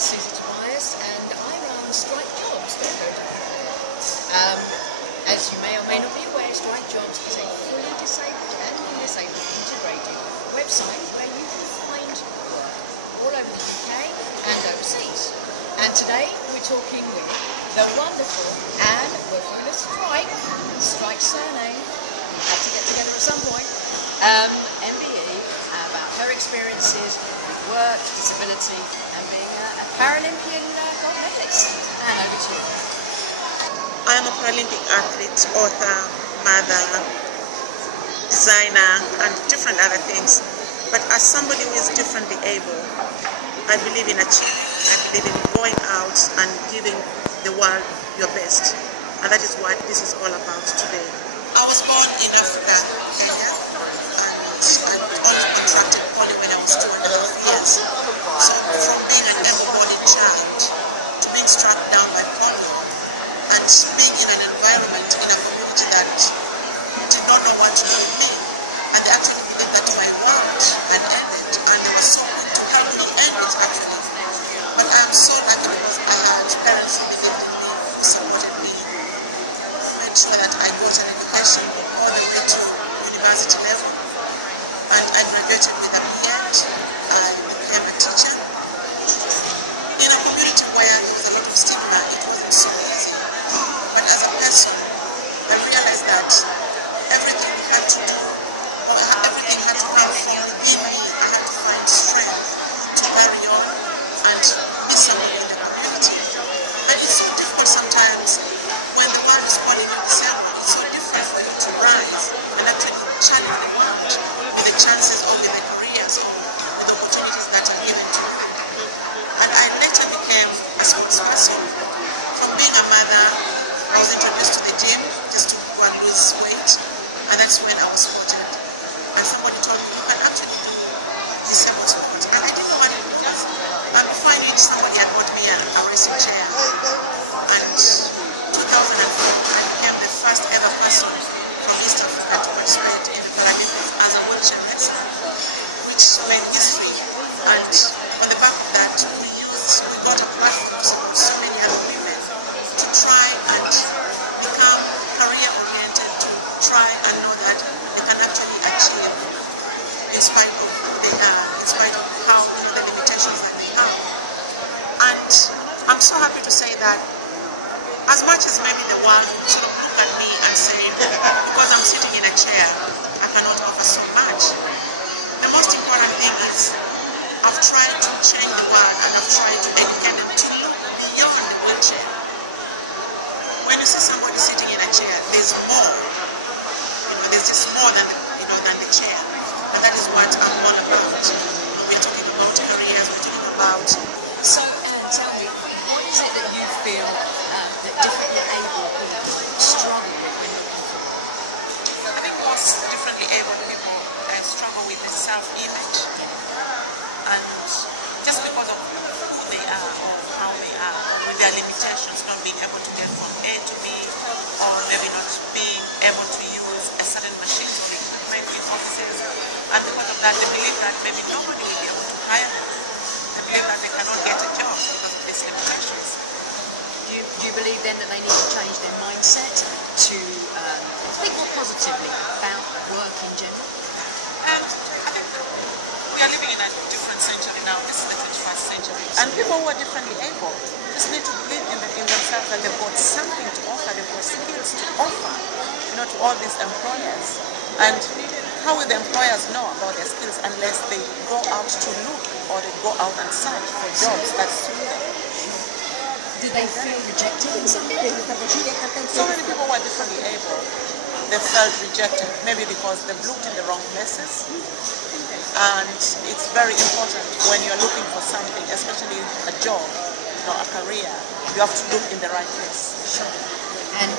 is Suzie Tobias and I run Strike-jobs MD. As you may or may not be aware, Strike-jobs is a fully disabled and non-disabled integrated website where you can find work all over the UK and overseas. And today we're talking with the wonderful Anne Wafula Strike surname, we had to get together at some point, MBE, about her experiences with work, disability and being a Paralympian gold medalist. Anne, over to you. I am a Paralympic athlete, author, mother, designer and different other things. But as somebody who is differently able, I believe in achieving. I believe in going out and giving the world your best. And that is what this is all about today. I was born in Africa, Kenya, and I only contracted only when I was 2.5 years. So from being an able-bodied child to being struck down by polio and being in an environment, in a community that did not know what to do with me, and they actually believed that I worked and ended, and I was so good to help me end it actually. But I am so lucky because I had parents who believed in me, who supported me, made sure that I got an education all the way to university level, and I graduated with a BEd. I became a teacher. In a community where there was a lot of stigma, it wasn't so easy. But as a person, I realized that everything had to do, or everything had to come from within me. I had to find strength to carry on and be someone in the community. And it's so difficult sometimes when the man is calling you disabled. It's so different for you to rise and actually challenge the world with the chances of the careers or with the opportunities that are given to you. And I later became a spokesperson. From being a mother, I was introduced to the gym just to go and lose weight, and that's when I was spotted. And somebody told me, you can actually do disabled sport. And I didn't know what it was. But before I knew it, somebody had bought me a racing chair. And in 2004, I became the first ever person from East Africa to participate in the Paralympics as a wheelchair wrestler, which made history. And on the back of that, we got a platform to support so many other women to try and become career-oriented, to try and know that they can actually achieve in spite of how the limitations that they have. And I'm so happy to say that as much as maybe the world would sort of look at me and say, because I'm sitting in a chair, I cannot offer so much. The most important thing is I've tried to change the world and I've tried to educate them to look beyond the wheelchair. When you see somebody sitting in a chair, there's more. There's just more than the chair. And that is what I'm all about. We're talking about careers, we're talking about... So, Anne, tell me, what is it that you feel that differently able people struggle with when looking for work? I think most differently able people struggle with the self-image. And just because of who they are or how they are, with their limitations, not being able to get from A to B, or maybe not being able to use a certain machine or equipment in offices. And because of that, they believe that maybe nobody will be able to hire them. They believe that they cannot get a job because of these limitations. Do you believe then that they need to change their mindset to think more positively about work in general? And I think we are living in a different century now. This is the 21st century. And people who are differently able just need to believe in themselves that they've got something to offer, they've got skills to offer, to all these employers. And how will the employers know about their skills unless they go out to look or they go out and search for jobs that suit them? Do they feel rejected in some way? So many people who are differently able, they felt rejected, maybe because they've looked in the wrong places. And it's very important when you're looking for something, especially a job, a career, you have to look in the right place. Sure. And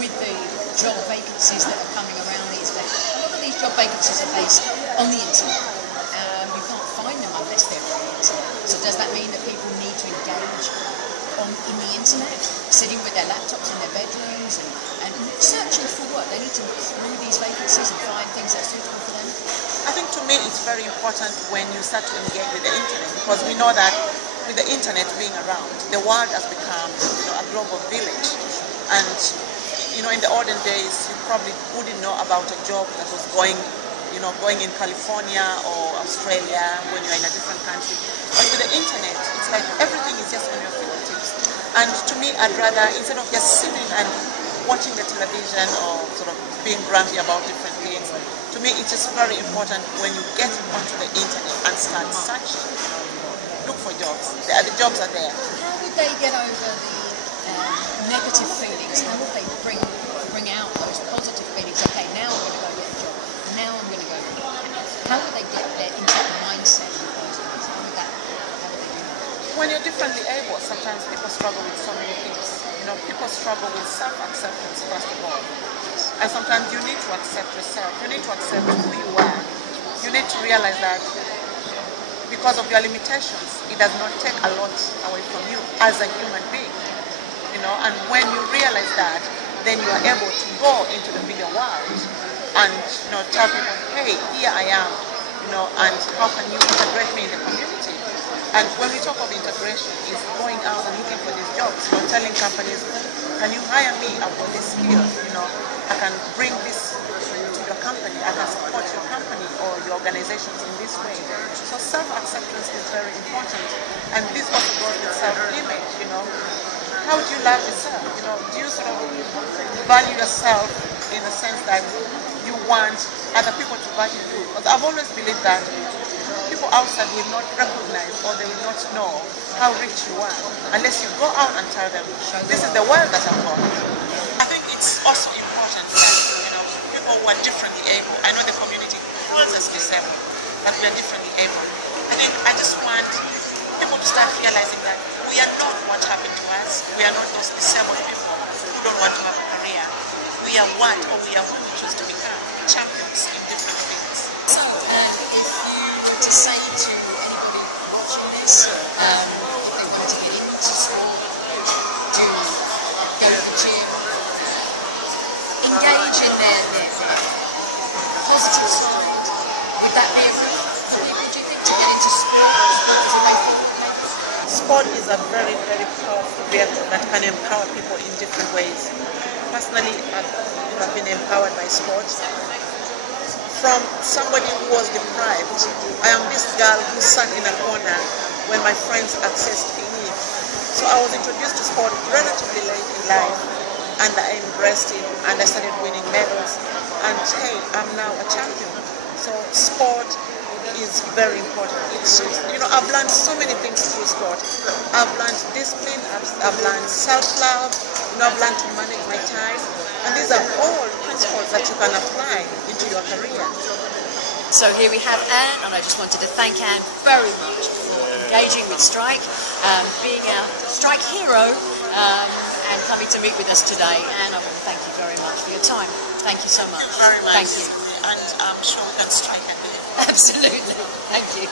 with the job vacancies that are coming around these days, a lot of these job vacancies are based on the internet. You can't find them unless they're on the internet. So does that mean that people need to engage in the internet, sitting with their laptops in their bedrooms and searching for work? They need to look through these vacancies and find things that are suitable for them? I think to me it's very important when you start to engage with the internet, because we know that with the internet being around, the world has become, a global village. And, in the olden days, you probably wouldn't know about a job that was going in California or Australia when you're in a different country. But with the internet, it's like everything is just on your fingertips. And to me, I'd rather, instead of just sitting and watching the television or sort of being grumpy about different things, to me, it's just very important when you get onto the internet and start searching, look for jobs. The jobs are there. How would they get over the negative feelings? How would they bring out those positive feelings? Okay, now I'm going to go get a job. Now I'm going to go. How would they get there into the mindset of those things? How would they do that? When you're differently able, sometimes people struggle with so many things. People struggle with self-acceptance first of all. And sometimes you need to accept yourself. You need to accept who you are. You need to realize that because of your limitations, it does not take a lot away from you as a human being. And when you realize that, then you are able to go into the bigger world and tell people, hey, here I am, and how can you integrate me in the community? And when we talk of integration, is going out and looking for these jobs, telling companies, can you hire me? I've got this skill, I can bring this to your company, I can support your company or your organizations in this way. So self-acceptance is very important. And this also goes with self-image, How do you love yourself? Do you sort of value yourself in the sense that you want other people to value you? Because I've always believed that people outside will not recognize or they will not know how rich you are unless you go out and tell them, this is the world that I've got. I think it's also important that, people who are differently able, I know the community calls us disabled, but we are differently able. I just want people to start realizing that we are not what happened to us. We are not those disabled people who don't want to have a career. We are what, or we are who we choose to become, champions in different fields. So, if you were to say to anybody watching this, if they wanted to get into sport, go to the gym, engage in their positive side, would that be a good for people, do you think, to get into sport? Sport is a very, very powerful vehicle that can empower people in different ways. Personally, I've been empowered by sport. From somebody who was deprived, I am this girl who sat in a corner when my friends accessed PE. So I was introduced to sport relatively late in life, and I embraced it, and I started winning medals. And hey, I'm now a champion. So sport is very important. I've learned so many things through sport. I've learned discipline, I've learned self-love, I've learned to manage my time. And these are all principles that you can apply into your career. So here we have Anne, and I just wanted to thank Anne very much for engaging with Strike, being our Strike hero, and coming to meet with us today. And I want to thank you very much for your time. Thank you so much. Thank you very much. Thank you. And I'm sure that Strike can do it. Absolutely. Thank you.